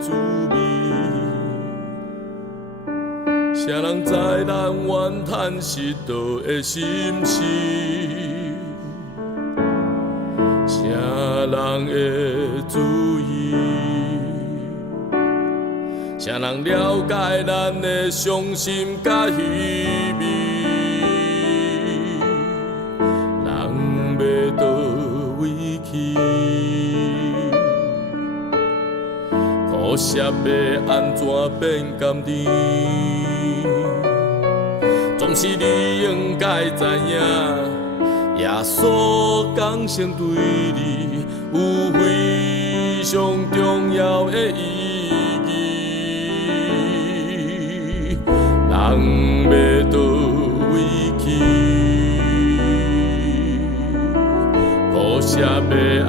滋味。谁人知咱怨叹失倒的心事？谁人会注意？谁人了解咱的伤心甲稀微？人要倒位去？苦涩要安怎变甘甜？总是你应该知影，耶稣降生对你有非常重要的意义。人要倒位去？苦涩要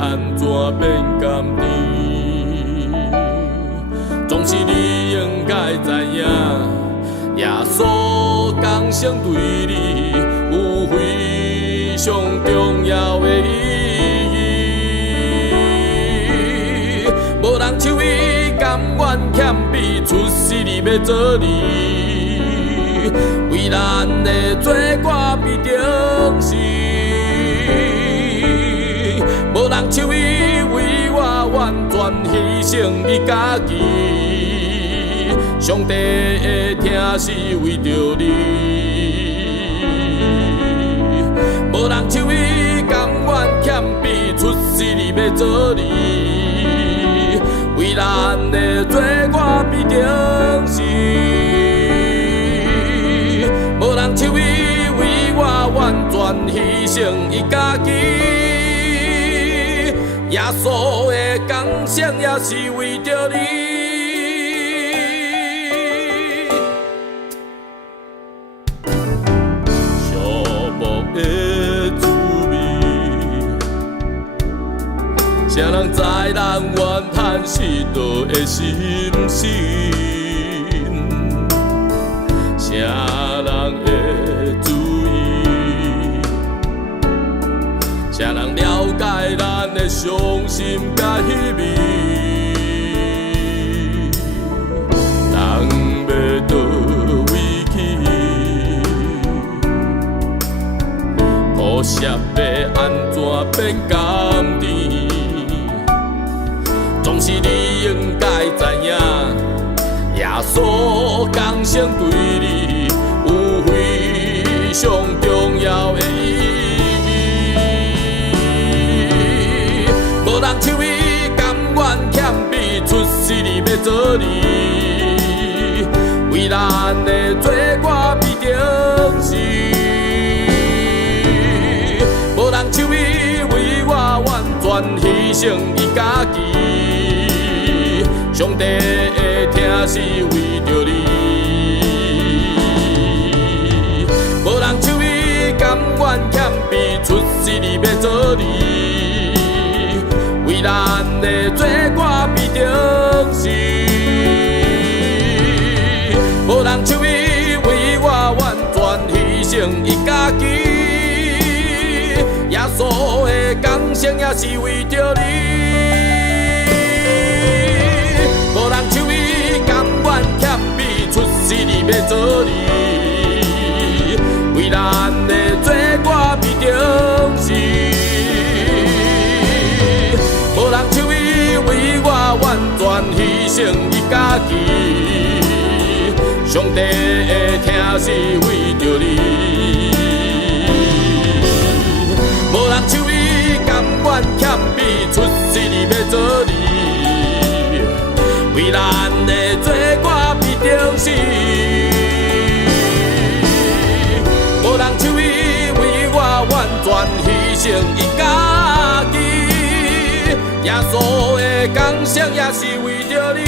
安怎变甘甜？总是你应该知影，耶稣降生对你有非常重要的意义。无人像伊甘愿欠比出世你要做你，为咱的罪过必定死。无人像伊为我完全牺牲伊家己。上帝的疼是为着你，无人像伊甘愿欠比出世你要做你，为咱的罪过必定死。无人像伊为我完全牺牲伊家己，耶稣的降生也是为着你。谁人知咱怨叹失倒的心事？谁人会注意？谁人了解咱的伤心甲稀微？人要倒位去？苦涩要安怎变甘甜？总是你应该知影，耶稣降生对你有非常重要的意义。无人像伊甘愿欠比出世你要做你，为咱的罪过必定死。无人像伊为我完全牺牲伊家己。上帝的疼是为着你，无人像伊甘愿欠比出世你要做你，为咱的罪过必定死。无人像伊为我完全牺牲伊家己，耶稣的降生也是为着你。无人像伊甘愿欠比出世你要做你，为咱的罪过必定死。无人像伊为我完全牺牲伊家己，上帝的疼是为着你。无人像伊甘愿欠比出世你要做你，为咱的罪过必定死。无人像伊为我完全牺牲伊家己，耶稣的降生也是为着你。